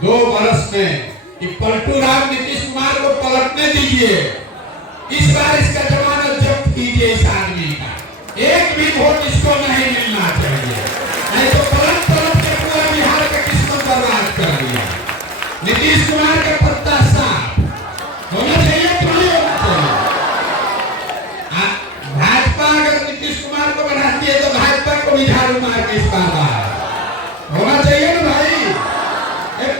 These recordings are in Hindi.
2 बरस में कि पलटू राम नीतीश कुमार को पलटने दीजिए। इस बार इसका जमानत जब्त कीजिए। इस आदमी का एक भी वोट इसको नहीं मिलना चाहिए, नहीं तो पलट पलट के पूरा बिहार का किस्मत बर्बाद कर दिया। नीतीश कुमार का पत्ता साफ होना चाहिए कि नहीं होना चाहिए? भाजपा अगर नीतीश कुमार को बनाती है तो भाजपा को भी झाड़ू मार के इस बार होना चाहिए ना भाई।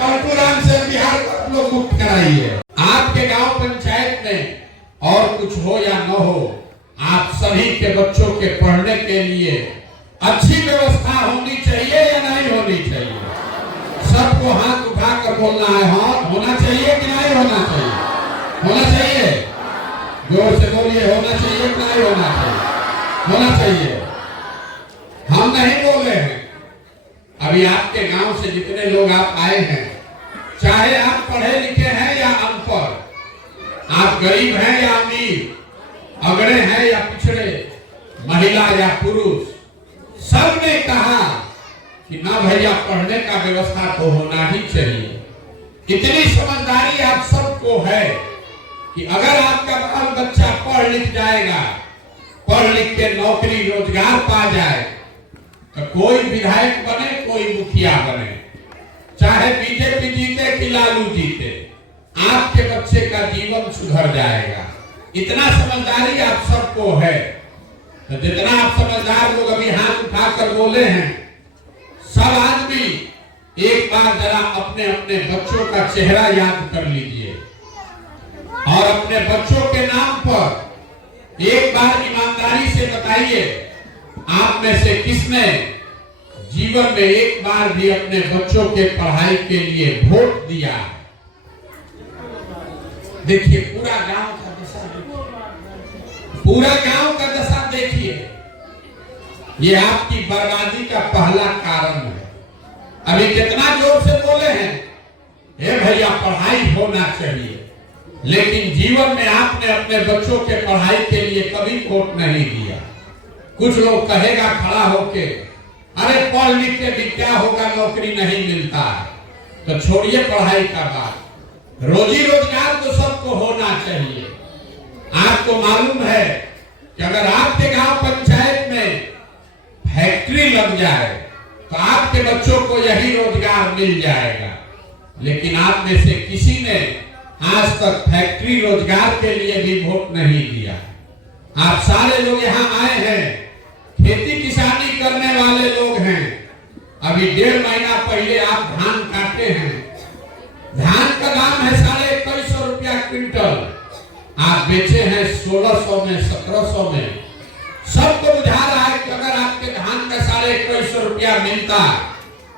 पलटू राम से बिहार को लोग मुक्त कराइए। आपके गांव पंचायत में और कुछ हो या न हो, आप सभी के बच्चों के पढ़ने के लिए अच्छी व्यवस्था होनी चाहिए या नहीं होनी चाहिए? सबको हाथ उठाकर बोलना है, हाँ होना चाहिए कि नहीं होना चाहिए? होना चाहिए। जोर से बोलिए, होना चाहिए कि नहीं होना चाहिए? होना चाहिए। हम नहीं बोले हैं। अभी आपके गांव से जितने लोग आप आए हैं, चाहे आप पढ़े लिखे हैं या अनपढ़, आप गरीब हैं या अमीर, अगड़े हैं या पिछड़े, महिला या पुरुष, सब ने कहा कि ना भैया पढ़ने का व्यवस्था तो होना ही चाहिए। इतनी समझदारी आप सबको है कि अगर आपका बाल बच्चा पढ़ लिख जाएगा, पढ़ लिख के नौकरी रोजगार पा जाए, तो कोई विधायक बने, कोई मुखिया बने, चाहे बीजेपी जीते कि लालू जीते, आपके बच्चे का जीवन सुधर जाएगा। इतना समझदारी आप सबको है। तो जितना आप समझदार लोग अभी हाथ उठाकर बोले हैं, सब आदमी एक बार जरा अपने अपने बच्चों का चेहरा याद कर लीजिए और अपने बच्चों के नाम पर एक बार ईमानदारी से बताइए, आप में से किसने जीवन में एक बार भी अपने बच्चों के पढ़ाई के लिए वोट दिया? देखिए पूरा गांव का दशा देखिए, पूरा गांव का दशा देखिए। ये आपकी बर्बादी का पहला कारण है। अभी कितना जोर से बोले हैं, हे भैया पढ़ाई होना चाहिए, लेकिन जीवन में आपने अपने बच्चों के पढ़ाई के लिए कभी वोट नहीं दिया। कुछ लोग कहेगा खड़ा होके, अरे पढ़ लिख के भी क्या होगा, नौकरी नहीं मिलता है। तो छोड़िए पढ़ाई का बात, रोजी रोजगार तो सबको होना चाहिए। आपको मालूम है कि अगर आपके गांव पंचायत में फैक्ट्री लग जाए तो आपके बच्चों को यही रोजगार मिल जाएगा, लेकिन आप में से किसी ने आज तक फैक्ट्री रोजगार के लिए भी वोट नहीं दिया। आप सारे लोग यहाँ आए हैं, खेती किसानी करने वाले लोग हैं। अभी 1.5 महीना पहले आप धान काटे हैं, धान का दाम है 2150 रुपया क्विंटल, आप बेचे हैं 1600 में, 1700 में। सबको बुझा रहा है कि अगर आपके धान का 2150 रुपया मिलता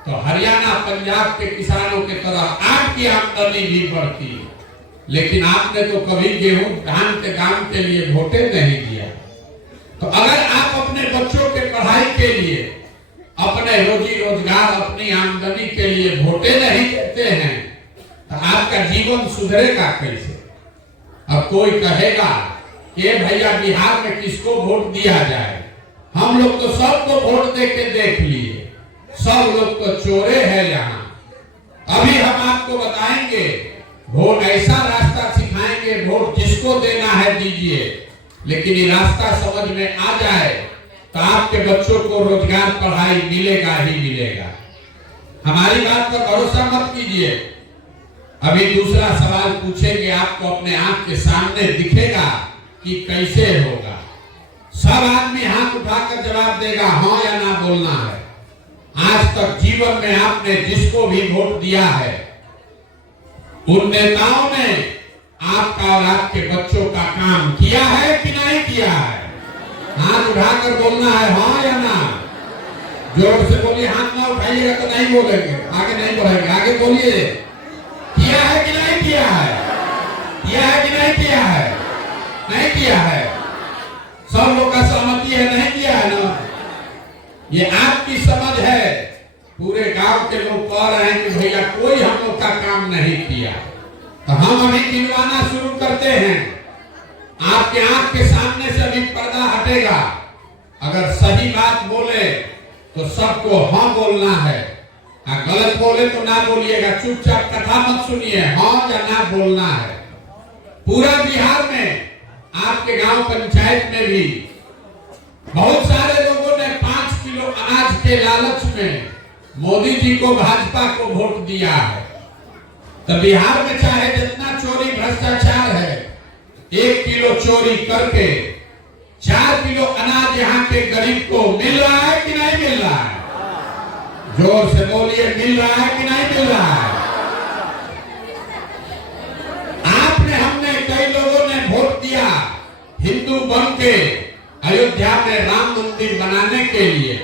तो हरियाणा पंजाब के किसानों की तरह आपकी आमदनी भी बढ़ती, लेकिन आपने तो कभी गेहूं धान के दाम के लिए वोटे नहीं दिया। तो अगर आप अपने बच्चों के पढ़ाई के लिए, अपने रोजी रोजगार, अपनी आमदनी के लिए वोटे नहीं देते हैं, तो आपका जीवन सुधरेगा कैसे? अब कोई कहेगा कि भैया बिहार में किसको वोट दिया जाए? हम लोग तो सबको वोट दे के देख लिए, सब लोग तो चोरे हैं यहाँ। अभी हम आपको बताएंगे, वोट ऐसा रास्ता सिखाएंगे, वोट जिसको देना है दीजिए, लेकिन ये रास्ता समझ में आ जाए तो आपके बच्चों को रोजगार पढ़ाई मिलेगा ही मिलेगा। हमारी बात पर भरोसा मत कीजिए। अभी दूसरा सवाल पूछेंगे, आपको अपने आंख के सामने दिखेगा कि कैसे होगा। सब आदमी हाथ उठाकर जवाब देगा, हाँ या ना बोलना है। आज तक जीवन में आपने जिसको भी वोट दिया है, उन नेताओं ने आपका और आपके बच्चों का काम किया है कि नहीं किया है? हाथ उठाकर बोलना है, हाँ या ना। जोर से बोलिए, हाथ ना उठाइएगा तो नहीं बोलेंगे, आगे नहीं बढ़ेंगे। आगे बोलिए, किया है कि नहीं किया है? किया है कि नहीं किया है? नहीं किया है। सब लोग का सहमति है, नहीं किया है ना? ये आपकी समझ है। पूरे गांव के लोग कह रहे हैं कि भैया कोई हम लोग का काम नहीं किया। तो हम अभी गिनवाना शुरू करते हैं। आपके आंख के सामने से अभी पर्दा हटेगा। अगर सही बात बोले तो सबको हाँ बोलना है, गलत बोले तो ना बोलिएगा, चुपचाप कथा मत सुनिए, हाँ या ना बोलना है। पूरा बिहार में आपके गांव पंचायत में भी बहुत सारे लोगों ने 5 किलो अनाज के लालच में मोदी जी को, भाजपा को वोट दिया है। तो बिहार में चाहे जितना चोरी भ्रष्टाचार है, 1 किलो चोरी करके 4 किलो अनाज यहाँ के गरीब को मिल रहा है कि नहीं मिल रहा है? जोर से बोलिए, मिल रहा है कि नहीं मिल रहा है? आपने, हमने, कई लोगों ने वोट दिया हिंदू बन के अयोध्या में राम मंदिर बनाने के लिए।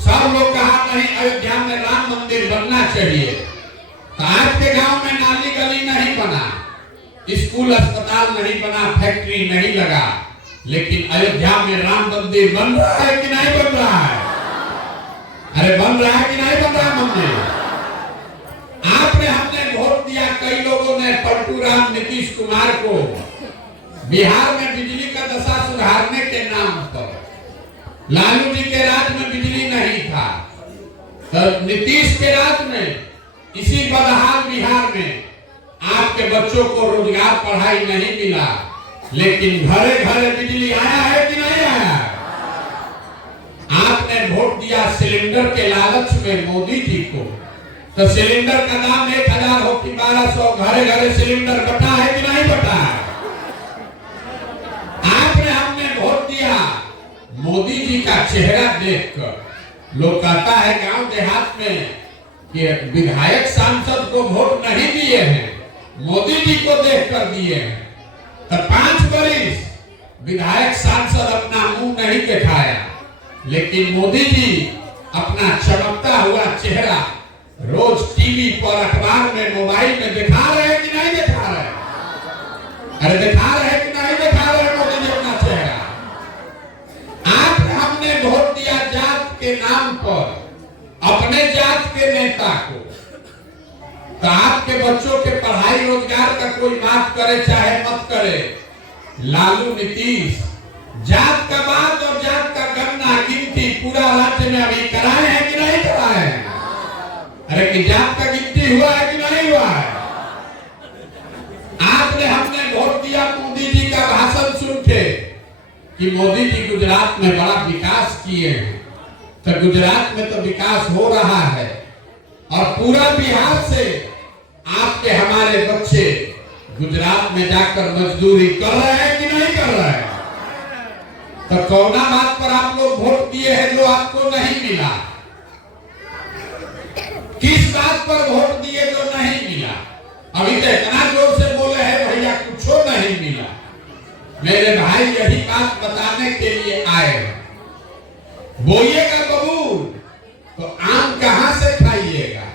सब लोग कहा नहीं, अयोध्या में राम मंदिर बनना चाहिए। तो आपके गांव में नाली गली नहीं बना, स्कूल अस्पताल नहीं बना, फैक्ट्री नहीं लगा, लेकिन अयोध्या में राम मंदिर बन रहा है कि नहीं बन रहा है? अरे बन रहा है कि नहीं बन रहा मंदिर? आपने, हमने वोट दिया, कई लोगों ने पलटू राम, नीतीश कुमार को बिहार में बिजली का दशा सुधारने के नाम पर। लालू जी के राज में बिजली नहीं था, तो नीतीश के राज में इसी बदहाल बिहार में आपके बच्चों को रोजगार, पढ़ाई नहीं मिला, लेकिन घरे घरे बिजली आया है कि नहीं आया? आपने वोट दिया सिलेंडर के लालच में मोदी जी को, तो सिलेंडर का दाम 1000 हो कि 1200, घरे घरे सिलेंडर बटा है कि नहीं बटा है? आपने, हमने वोट दिया मोदी जी का चेहरा देखकर। लोग कहता है गांव देहात में कि विधायक सांसद को वोट नहीं दिए हैं, मोदी जी को देखकर दिए हैं। तो 5 वर्ष विधायक सांसद अपना मुंह नहीं दिखाया, लेकिन मोदी जी अपना चमकता हुआ चेहरा रोज टीवी पर, अखबार में, मोबाइल में दिखा रहे हैं कि नहीं दिखा रहे? अरे दिखा रहे हैं कि नहीं दिखा रहे मोदी जी अपना चेहरा? आप, हमने वोट दिया जात के नाम पर अपने जात के नेता को। तो आपके बच्चों के पढ़ाई रोजगार का कोई बात करे चाहे मत करे, लालू, नीतीश जात का बात और जात का गणना, गिनती पूरा राज्य में अभी कराए हैं कि नहीं कराए हैं? अरे कि जात का गिनती हुआ है कि नहीं हुआ है? आपने, हमने वोट दिया मोदी जी का भाषण सुन के कि मोदी जी गुजरात में बड़ा विकास किए हैं। तो गुजरात में तो विकास हो रहा है, और पूरा बिहार से आपके, हमारे बच्चे गुजरात में जाकर मजदूरी कर रहे हैं कि नहीं कर रहे हैं? तो कौना बात पर आप लोग वोट दिए हैं जो आपको नहीं मिला? किस बात पर वोट दिए जो नहीं मिला? अभी तो इतना जोर से बोले हैं भैया कुछ नहीं मिला। मेरे भाई यही बात बताने के लिए आए हैं। बोइएगा बबूल तो आम कहां से खाइएगा?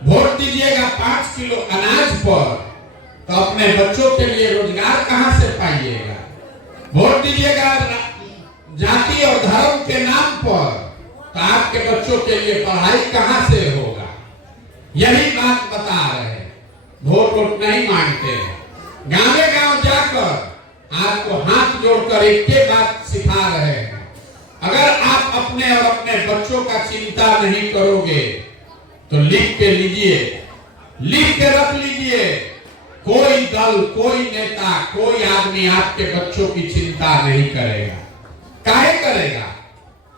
वोट दीजिएगा 5 किलो अनाज पर, तो अपने बच्चों के लिए रोजगार कहां से पाइएगा? वोट दीजिएगा जाति और धर्म के नाम पर, तो आपके बच्चों के लिए पढ़ाई कहां से होगा? यही बात बता रहे हैं। वोट नहीं मांगते, गांवे गांव जाकर आपको हाथ जोड़कर एक के बात सिखा रहे हैं। अगर आप अपने और अपने बच्चों का चिंता नहीं करोगे तो लिख के लीजिए, लिख के रख लीजिए, कोई दल, कोई नेता, कोई आदमी आपके बच्चों की चिंता नहीं करेगा। काहे करेगा?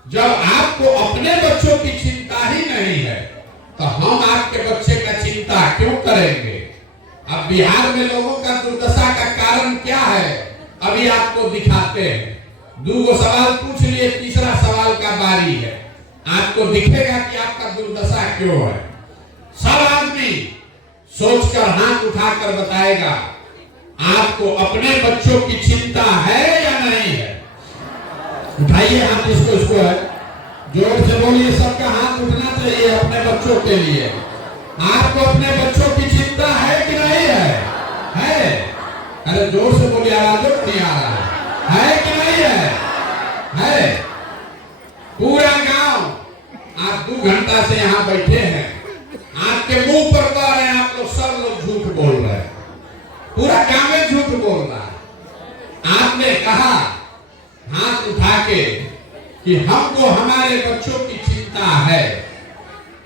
जब आपको अपने बच्चों की चिंता ही नहीं है तो हम आपके बच्चे का चिंता क्यों करेंगे? अब बिहार में लोगों का दुर्दशा का कारण क्या है, अभी आपको दिखाते हैं। 2 सवाल पूछ लिए, तीसरा सवाल का बारी है। आपको दिखेगा कि आपका दुर्दशा क्यों है। सब आदमी सोचकर हाथ उठाकर बताएगा आपको अपने बच्चों की चिंता है या नहीं है? उठाइए हाथ, इसको है, जोर से बोलिए, सबका हाथ उठना चाहिए अपने बच्चों के लिए। आपको अपने बच्चों की चिंता है कि नहीं है? है? अरे जोर से बोलिए, आवाज नहीं आ रहा है कि नहीं है? है? पूरा गांव आप 2 घंटा से यहाँ बैठे हैं, आपके मुंह पर कह रहे हैं, आप लोग सब लोग झूठ बोल रहे हैं, पूरा गांव में झूठ बोल रहा है। आपने कहा हाथ उठा के कि हमको हमारे बच्चों की चिंता है,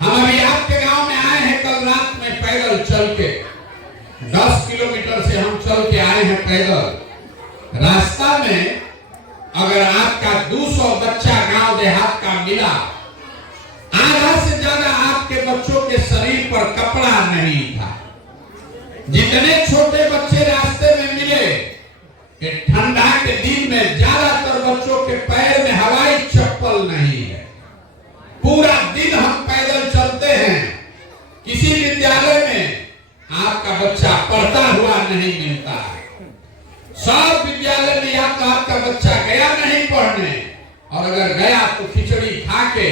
हम अभी आपके गांव में आए हैं कल रात में पैदल चल के, 10 किलोमीटर से हम चल के आए हैं पैदल। रास्ता में अगर आपका 200 बच्चा गांव देहात का मिला, आधा से ज्यादा आपके बच्चों के शरीर पर कपड़ा नहीं था। जितने छोटे बच्चे रास्ते में मिले, ठंडा के दिन में ज्यादातर बच्चों के पैर में हवाई चप्पल नहीं है। पूरा दिन हम पैदल चलते हैं। किसी विद्यालय में आपका बच्चा पढ़ता हुआ नहीं मिलता है। सब विद्यालय में या तो आपका बच्चा गया नहीं पढ़ने, और अगर गया तो खिचड़ी खा के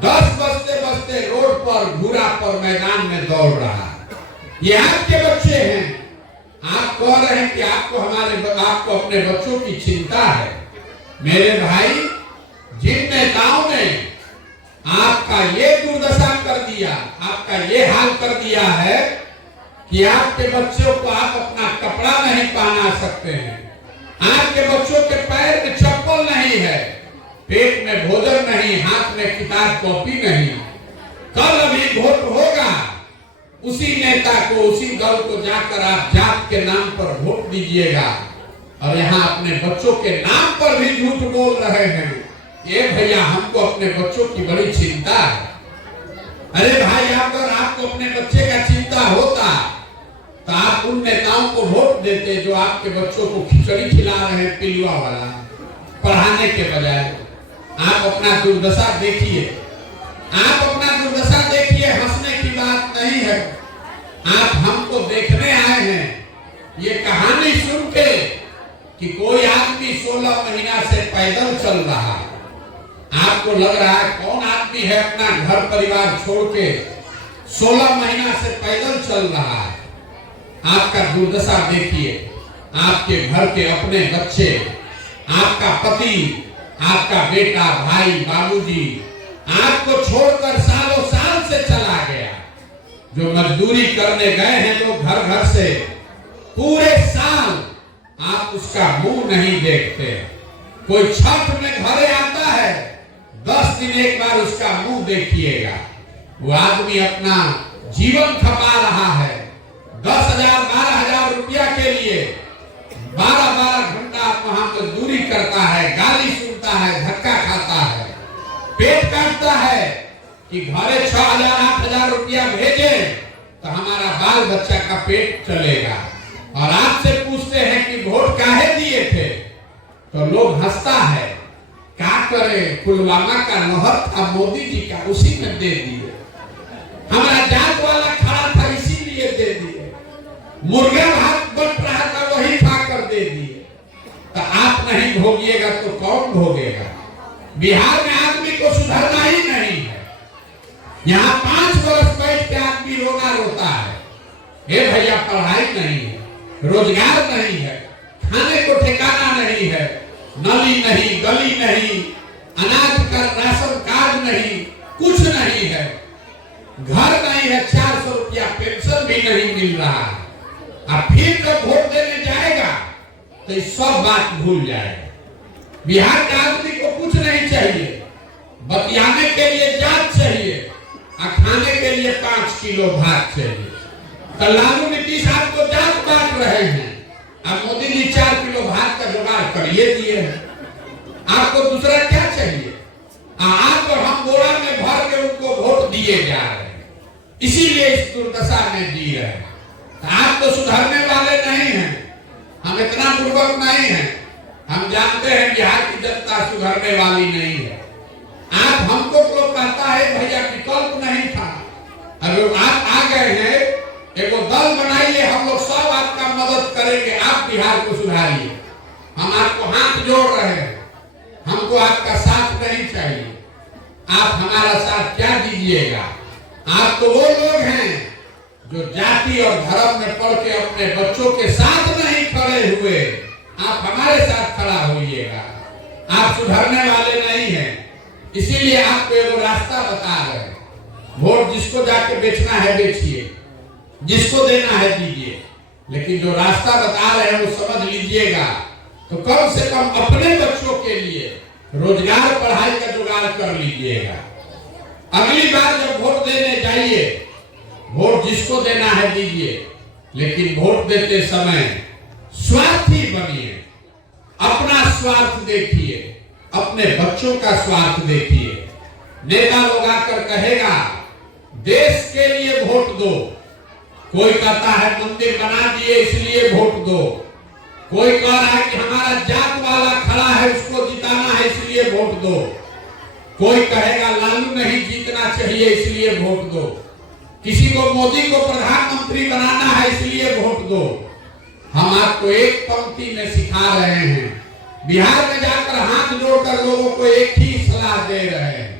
10 बजते बजते रोड पर घूरा पर मैदान में दौड़ रहा। ये आपके बच्चे हैं। आप कह रहे हैं कि आपको अपने बच्चों की चिंता है। मेरे भाई, जिन नेताओं ने आपका ये दुर्दशा कर दिया, आपका ये हाल कर दिया है कि आपके बच्चों को आप अपना कपड़ा नहीं पहना सकते हैं, आपके बच्चों के पैर में चप्पल नहीं है, पेट में भोजन नहीं, हाथ में किताब कॉपी नहीं। कल अभी वोट होगा, उसी नेता को, उसी दल को जाकर आप जात के नाम पर वोट दीजिएगा, और यहाँ अपने बच्चों के नाम पर भी झूठ बोल रहे हैं। ये भैया, हमको अपने बच्चों की बड़ी चिंता है। अरे भाई, अगर आपको अपने बच्चे का चिंता होता तो आप उन नेताओं को वोट देते जो आपके बच्चों को खिचड़ी खिला रहे हैं पिलुआ वाला, पढ़ाने के बजाय। आप अपना दुर्दशा देखिए, आप अपना दुर्दशा देखिए। हंसने की बात नहीं है। आप हमको देखने आए हैं ये कहानी सुन के कि कोई आदमी 16 महीना से पैदल चल रहा है। आपको लग रहा है कौन आदमी है अपना घर परिवार छोड़ के 16 महीना से पैदल चल रहा है। आपका दुर्दशा देखिए। आपके घर के अपने बच्चे, आपका पति, आपका बेटा, भाई, बाबूजी आपको छोड़कर सालों साल से चला गया। जो मजदूरी करने गए हैं तो घर घर से पूरे साल आप उसका मुंह नहीं देखते। कोई छठ में घरे आता है, 10 दिन एक बार उसका मुंह देखिएगा। वो आदमी अपना जीवन खपा रहा है। 10,000 12,000 रुपया के लिए 12-12 घंटा वहां मजदूरी करता है, गाली सुनता है, धक्का खाता है, पेट काटता है कि घरे 6,000 8,000 रुपया भेजे तो हमारा बाल बच्चा का पेट चलेगा। और आपसे पूछते हैं कि वोट काहे दिए थे, तो लोग हंसता है। क्या करे, पुलवामा का नहर था मोदी जी का, उसी में दे दिए। हमारा जात वाला खड़ा था इसीलिए दे दिए। मुर्गा भात बन रहा था वही खाकर दे दिए। तो आप नहीं भोगिएगा तो कौन भोगेगा। बिहार में आदमी को सुधरना ही नहीं है। यहाँ 5 वर्ष बैठ के आदमी रोना रोता है। हे भैया, पढ़ाई नहीं है, रोजगार नहीं है, खाने को ठिकाना नहीं है, नली नहीं, गली नहीं, अनाज का राशन कार्ड नहीं, कुछ नहीं है, घर नहीं है, 400 रुपया पेंशन भी नहीं मिल रहा है। अब फिर जब वोट देने जाएगा तो ये सब बात भूल जाएगा। बिहार के आदमी को कुछ नहीं चाहिए, बतियाने के लिए जात चाहिए और खाने के लिए 5 किलो भात चाहिए। तो लालू नीतीश आपको जात बांट रहे हैं, अब मोदी जी 4 किलो भात का जुगाड़ करिए दिए हैं। आपको दूसरा क्या चाहिए? आप और हम बोरा में भर के उनको वोट दिए जा रहे हैं, इसीलिए इस दुर्दशा में दी है। आप तो सुधरने वाले नहीं हैं, हम इतना बुर्बक नहीं हैं। हम जानते हैं बिहार की जनता सुधरने वाली नहीं है। आप हमको तो कहता है भैया विकल्प नहीं था, अगर आप आ गए हैं, एगो दल बनाइए, हम लोग सब आपका मदद करेंगे, आप बिहार को सुधारिए। हम आपको हाथ जोड़ रहे हैं, हमको आपका साथ नहीं चाहिए। आप हमारा साथ क्या दीजिएगा? आप तो वो लोग हैं जो जाति और धर्म में पढ़ के अपने बच्चों के साथ नहीं खड़े हुए। आप हमारे साथ खड़ा होइएगा। आप सुधरने वाले नहीं हैं, इसीलिए आपको एक रास्ता बता रहे हैं। वोट जिसको जाके बेचना है बेचिए, जिसको देना है दीजिए, लेकिन जो रास्ता बता रहे हैं वो समझ लीजिएगा। तो कम से कम अपने बच्चों के लिए रोजगार, पढ़ाई का जुगाड़ कर लीजिएगा। अगली बार जब वोट देने जाइए, वोट जिसको देना है दीजिए, लेकिन वोट देते समय स्वार्थी बनिए। अपना स्वार्थ देखिए, अपने बच्चों का स्वार्थ देखिए। नेता लोग आकर कहेगा देश के लिए वोट दो, कोई कहता है मंदिर बना दिए इसलिए वोट दो, कोई कह रहा है कि हमारा जात वाला खड़ा है उसको जिताना है इसलिए वोट दो, कोई कहेगा लालू नहीं जीतना चाहिए इसलिए वोट दो, किसी को मोदी को प्रधानमंत्री बनाना है इसलिए वोट दो। हम आपको एक पंक्ति में सिखा रहे हैं, बिहार में जाकर हाथ जोड़कर लोगों को एक ही सलाह दे रहे हैं,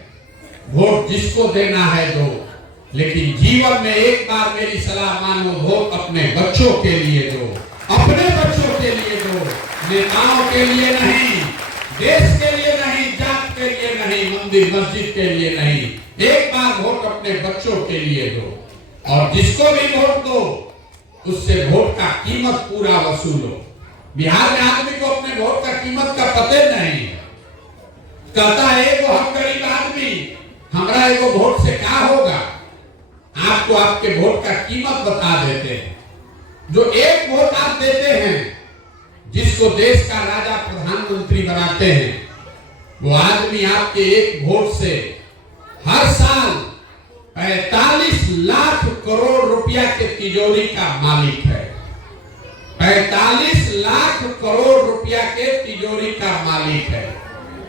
वोट जिसको देना है दो, लेकिन जीवन में एक बार मेरी सलाह मानो, वोट अपने बच्चों के लिए दो, अपने बच्चों के लिए दो, नेताओं के लिए नहीं, देश के लिए नहीं, जात के लिए नहीं, मंदिर मस्जिद के लिए नहीं, एक बार वोट अपने बच्चों के लिए दो। और जिसको भी वोट दो उससे वोट का कीमत पूरा वसूलो। बिहार में आदमी को अपने वोट का कीमत का पता नहीं है, कहता है एगो हम गरीब आदमी, हमारा एगो वोट से क्या होगा। आपको आपके वोट का कीमत बता देते हैं। जो एक वोट आप देते हैं, जिसको देश का राजा प्रधानमंत्री बनाते हैं, वो आदमी आपके एक वोट से हर साल 45 लाख करोड़ रुपया के तिजोरी का मालिक है। 45 लाख करोड़ रुपया के तिजोरी का मालिक है।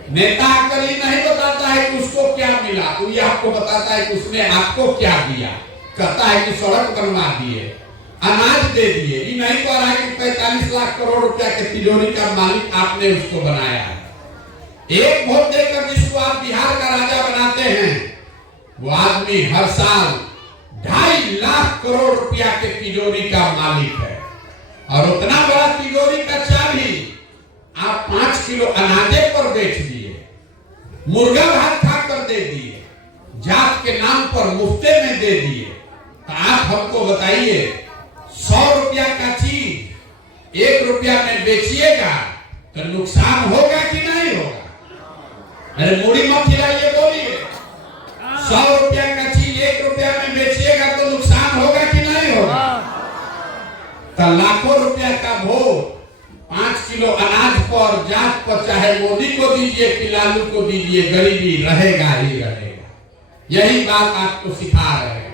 नेता आकर ये नहीं बताता है कि उसको क्या मिला, तो ये आपको बताता है कि उसने आपको क्या दिया। कहता है कि सड़क बनवा दिए, अनाज दे दिए, ये नहीं कह रहा है कि 45 लाख करोड़ रुपया के तिजोरी का मालिक आपने उसको बनाया है। एक वोट देकर जिसको आप बिहार का राजा बनाते हैं, वो आदमी हर साल 2.5 लाख करोड़ रुपया के तिजोरी का मालिक है। और उतना बड़ा तिजोरी का चाबी आप 5 किलो अनाजे पर बेच दिए, मुर्गा भात खाकर दे दिए, जात के नाम पर मुफ्ते में दे दिए। तो आप हमको बताइए, 100 रुपया का चीज 1 रुपया में बेचिएगा तो नुकसान होगा कि नहीं होगा? अरे मुड़ी मत खिलाइए, बोलिए। 100 रुपया का चीज 1 रुपया में बेचिएगा तो नुकसान होगा कि नहीं होगा? तो लाखों रुपया का भोग 5 किलो अनाज पर, जात पर, चाहे मोदी को दीजिए कि लालू को दीजिए, गरीबी रहेगा ही रहेगा। यही बात आपको सिखा रहे हैं।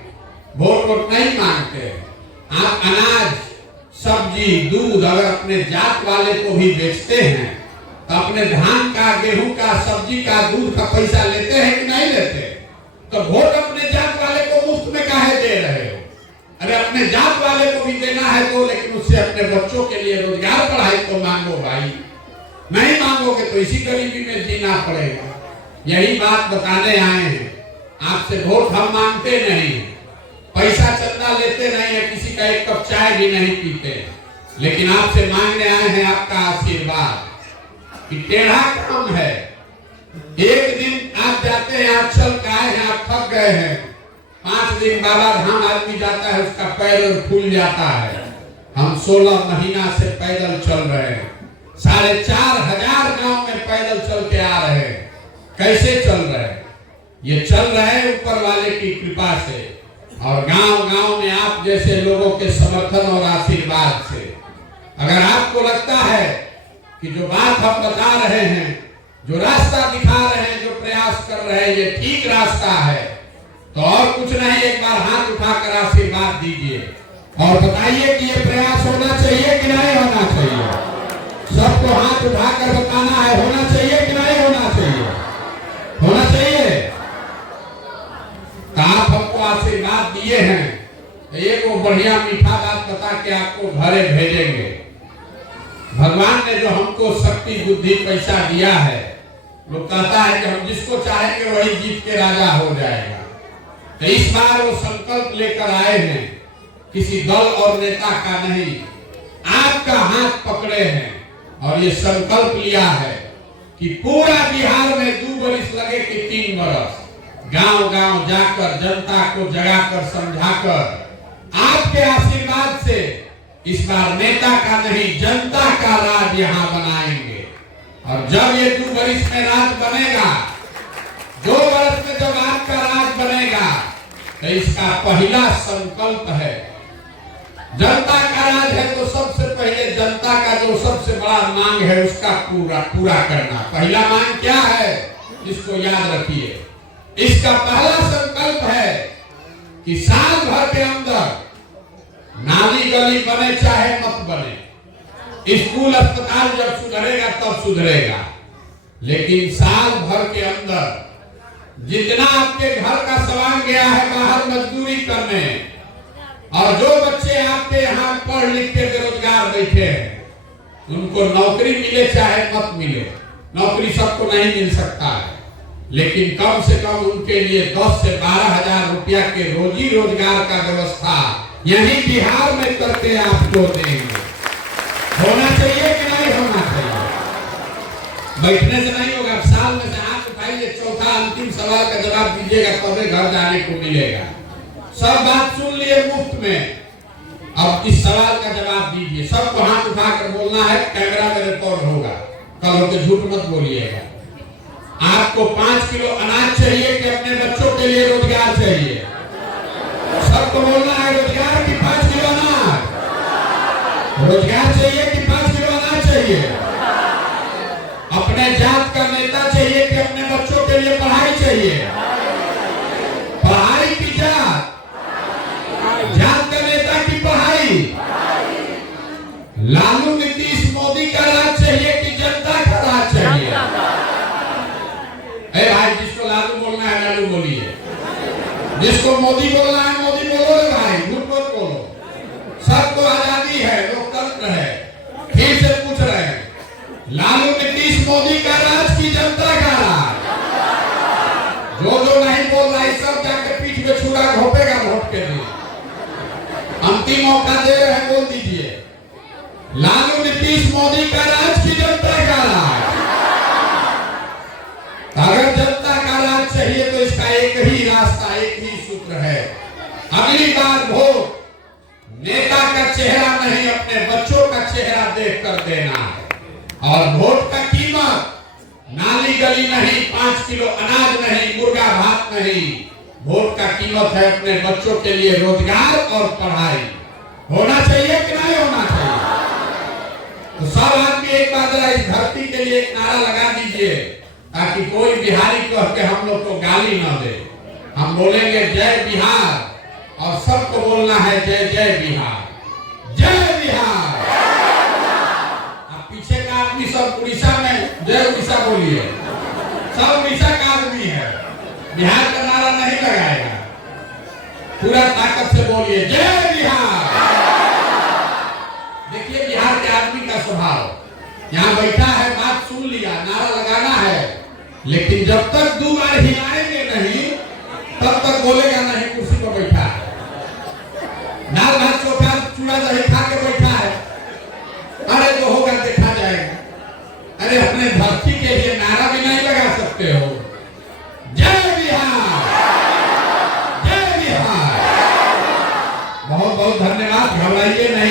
वोट वोट नहीं मांगते, आप अनाज, सब्जी, दूध अगर अपने जात वाले को भी बेचते हैं तो अपने धान का, गेहूं का, सब्जी का, दूध का पैसा लेते हैं कि नहीं लेते? तो वोट अपने जात वाले को मुफ्त में काहे दे रहे हो? अरे अपने जात वाले को भी देना है तो, लेकिन उससे अपने बच्चों के लिए रोजगार, पढ़ाई तो मांगो भाई। नहीं मांगोगे तो इसी गरीबी में जीना पड़ेगा। यही बात बताने आए हैं। आपसे वोट हम मांगते नहीं, पैसा चंदा लेते नहीं है, किसी का एक कप चाय भी नहीं पीते, लेकिन आपसे मांगने आए हैं आपका आशीर्वाद। कि टेढ़ा काम है, एक दिन आप जाते हैं, आप चल के आए हैं, आप थक गए हैं, 5 दिन बाबा धाम आदमी जाता है, उसका पैर फूल जाता है। हम 16 महीना से पैदल चल रहे हैं, 4,500 गांव में पैदल चल के आ रहे हैं। कैसे चल रहे हैं? ये चल रहे हैं ऊपर वाले की कृपा से, और गांव गांव में आप जैसे लोगों के समर्थन और आशीर्वाद से। अगर आपको लगता है कि जो बात हम बता रहे हैं, जो रास्ता दिखा रहे हैं, जो प्रयास कर रहे हैं, ये ठीक रास्ता है, तो और कुछ नहीं, एक बार हाथ उठाकर आशीर्वाद दीजिए और बताइए कि ये प्रयास होना चाहिए कि नहीं होना चाहिए। सबको हाथ उठाकर बताना है, होना चाहिए कि नहीं होना चाहिए? होना चाहिए। तो आप हमको आशीर्वाद दिए हैं, एक वो बढ़िया मीठा बात बता के आपको घरे भेजेंगे। भगवान ने जो हमको शक्ति, बुद्धि, पैसा दिया है, वो कहता है कि हम जिसको चाहेंगे वही जीत के राजा हो जाएगा। तो इस बार वो संकल्प लेकर आए हैं, किसी दल और नेता का नहीं, आपका हाथ पकड़े हैं और ये संकल्प लिया है कि पूरा बिहार में 2 बरिस लगे कि 3 बरस, गांव गांव जाकर जनता को जगाकर समझाकर आपके आशीर्वाद से इस बार नेता का नहीं, जनता का राज यहाँ बनाएंगे। और जब ये 2 बरिस में राज बनेगा, 2 वर्ष में जब आपका राज बनेगा तो इसका पहला संकल्प है, जनता का राज है तो सबसे पहले जनता का जो सबसे बड़ा मांग है उसका पूरा करना। पहला मांग क्या है, इसको याद रखिए। इसका पहला संकल्प है कि साल भर के अंदर नाली गली बने चाहे मत बने, स्कूल अस्पताल जब सुधरेगा तब सुधरेगा, लेकिन साल भर के अंदर जितना आपके घर का सामान गया है बाहर मजदूरी करने, और जो बच्चे आपके यहाँ पढ़ लिख के बेरोजगार बैठे हैं उनको नौकरी मिले चाहे मत मिले, नौकरी सबको नहीं मिल सकता है, लेकिन कम से कम उनके लिए 10 से 12 हजार रुपया के रोजी रोजगार का व्यवस्था यही बिहार में करके आपको देंगे। होना चाहिए कि नहीं होना चाहिए? बैठने से नहीं होगा, साल में से हाथ उठाइए, चौथा अंतिम सवाल का जवाब दीजिएगा तभी घर जाने को मिलेगा। सब बात सुन लिए मुफ्त में, अब इस सवाल का जवाब दीजिए। सबको हाथ उठाकर बोलना है, कैमरा में रिकॉर्ड होगा, कल होकर झूठ मत बोलिएगा। आपको 5 किलो अनाज चाहिए कि अपने बच्चों के लिए रोजगार चाहिए? सबको बोलना है रोजगार की 5 किलो अनाज, रोजगार चाहिए कि 5 किलो अनाज चाहिए? अपने जात का नेता चाहिए कि अपने बच्चों के लिए पढ़ाई चाहिए? पढ़ाई की जात, जात का नेता की पढ़ाई। लालू नीतीश मोदी का राज चाहिए कि जनता का राज चाहिए? भाई जिसको लालू बोलना है लालू बोलिए, जिसको मोदी बोलना है मोदी बोलो रे भाई, झूठ मत बोलो। सबको आजादी है, लोकतंत्र है। फिर से पूछ रहे हैं, लालू नीतीश मोदी का राज की जनता का राज? जो नहीं बोल रहा है सब जाके पीठ में छुरा घोपेगा वोट के लिए। अंतिम मौका दे रहे हैं, बोल दीजिए, लालू नीतीश मोदी का राज की जनता का राज? अगर जनता का राज चाहिए तो इसका एक ही रास्ता, एक ही सूत्र है। अगली बार वोट नेता का चेहरा नहीं, अपने बच्चों का चेहरा देखकर देना है। और वोट का कीमत नाली गली नहीं, 5 किलो अनाज नहीं, मुर्गा भात नहीं, वोट का कीमत है अपने बच्चों के लिए रोजगार और पढ़ाई। होना चाहिए कि नहीं होना चाहिए? तो सब आदमी एक बार जरा इस धरती के लिए एक नारा लगा दीजिए, ताकि कोई बिहारी कह के हम लोग को गाली न दे। हम बोलेंगे जय बिहार, और सबको बोलना है जय जय बिहार, जय बिहार। अब पीछे का आदमी सब उड़ीसा में जय उड़ीसा बोलिए, सब उड़ीसा का आदमी है, बिहार का नारा नहीं लगाएगा। पूरा ताकत से बोलिए जय बिहार। देखिए बिहार के आदमी का स्वभाव, यहाँ बैठा है, बात सुन लिया, नारा लगाना है, लेकिन जब तक 2 बार हिलाएंगे नहीं तब तक बोलेगा नहीं कुर्सी पर बैठा है। दाल भात चोखा चूड़ा दही खा के बैठा है, अरे जो होगा देखा जाएगा। अरे अपने धरती के लिए नारा भी नहीं लगा सकते हो? जय बिहार, जय बिहार। बहुत बहुत धन्यवाद, घबराइए नहीं।